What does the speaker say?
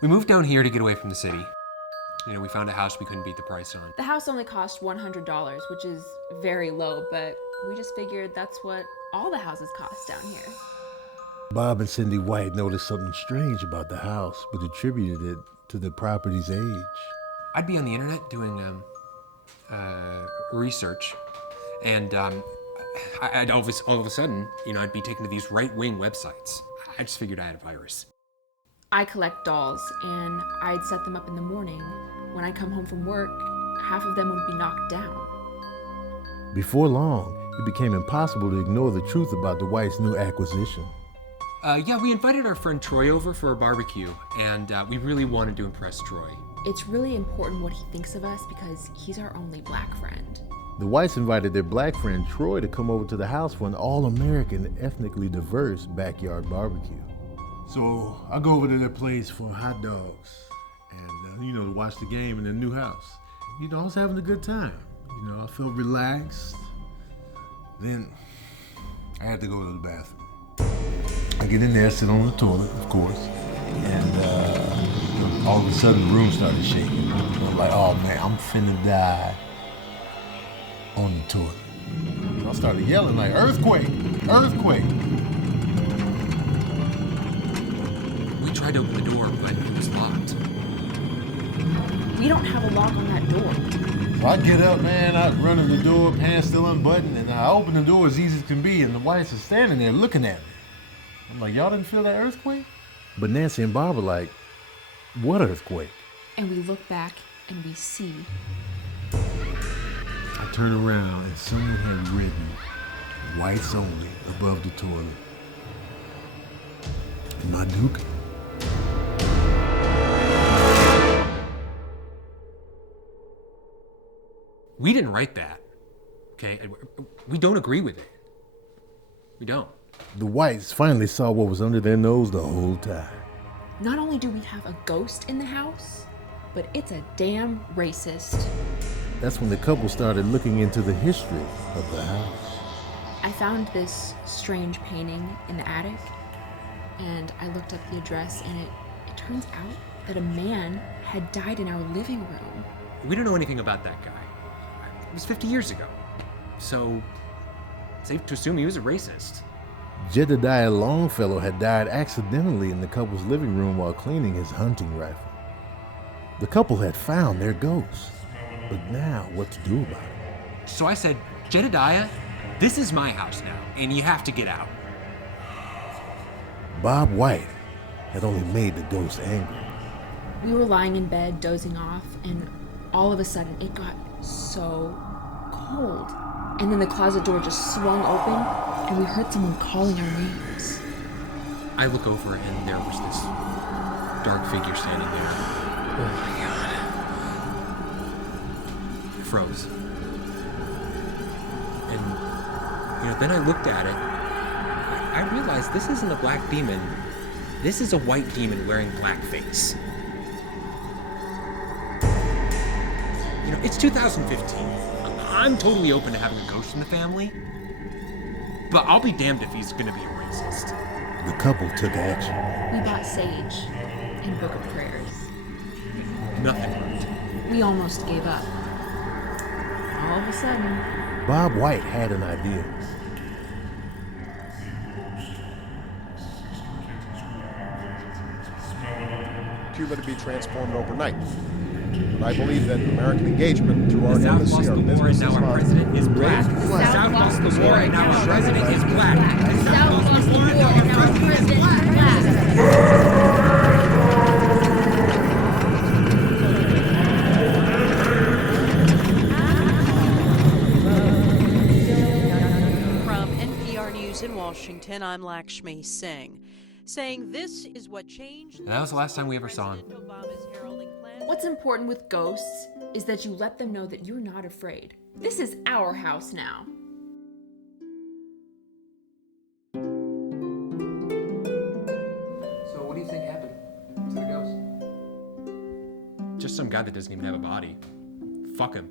We moved down here to get away from the city. We found a house we couldn't beat the price on. The house only cost $100, which is very low, but we just figured that's what all the houses cost down here. Bob and Cindy White noticed something strange about the house, but attributed it to the property's age. I'd be on the internet doing research, and I'd all of a sudden, I'd be taken to these right-wing websites. I just figured I had a virus. I collect dolls, and I'd set them up in the morning. When I come home from work, half of them would be knocked down. Before long, it became impossible to ignore the truth about the Whites' new acquisition. We invited our friend Troy over for a barbecue, and we really wanted to impress Troy. It's really important what he thinks of us because he's our only black friend. The Whites invited their black friend Troy to come over to the house for an all-American, ethnically diverse backyard barbecue. So I go over to their place for hot dogs and, to watch the game in their new house. I was having a good time. I felt relaxed. Then I had to go to the bathroom. I get in there, sit on the toilet, of course, and all of a sudden the room started shaking. I'm like, oh man, I'm finna die on the toilet. I started yelling like, earthquake, earthquake. We tried to open the door, but it was locked. We don't have a lock on that door. So I get up, man, I run to the door, pants still unbuttoned, and I open the door as easy as can be, and the Whites are standing there looking at me. I'm like, y'all didn't feel that earthquake? But Nancy and Bob are like, what earthquake? And we look back and we see. I turn around and someone had written, Whites only, above the toilet. My Duke. We didn't write that, okay? We don't agree with it. We don't. The Whites finally saw what was under their nose the whole time. Not only do we have a ghost in the house, but it's a damn racist. That's when the couple started looking into the history of the house. I found this strange painting in the attic, and I looked up the address, and it turns out that a man had died in our living room. We don't know anything about that guy. It was 50 years ago. So, safe to assume he was a racist. Jedediah Longfellow had died accidentally in the couple's living room while cleaning his hunting rifle. The couple had found their ghost, but now what to do about it? So I said, Jedediah, this is my house now, and you have to get out. Bob White had only made the ghost angry. We were lying in bed, dozing off, and all of a sudden it got so cold. And then the closet door just swung open, and we heard someone calling our names. I look over, and there was this dark figure standing there. Oh my God. I froze. And, then I looked at it. I realized this isn't a black demon. This is a white demon wearing blackface. It's 2015. I'm totally open to having a ghost in the family, but I'll be damned if he's gonna be a racist. The couple took action. We bought sage and Book of Prayers. Nothing worked. We almost gave up. All of a sudden, Bob White had an idea. Cuba to be transformed overnight. But I believe that American engagement through our The South embassy, lost our the war, and businesses, now our president is black. The South lost the war, and now our president is black. The South lost the war, and now our president is black. From NPR News in Washington, I'm Lakshmi Singh, saying this is what changed. And that was the last time we ever saw him. what's important with ghosts is that you let them know that you're not afraid. This is our house now. So what do you think happened to the ghost? Just some guy that doesn't even have a body. Fuck him.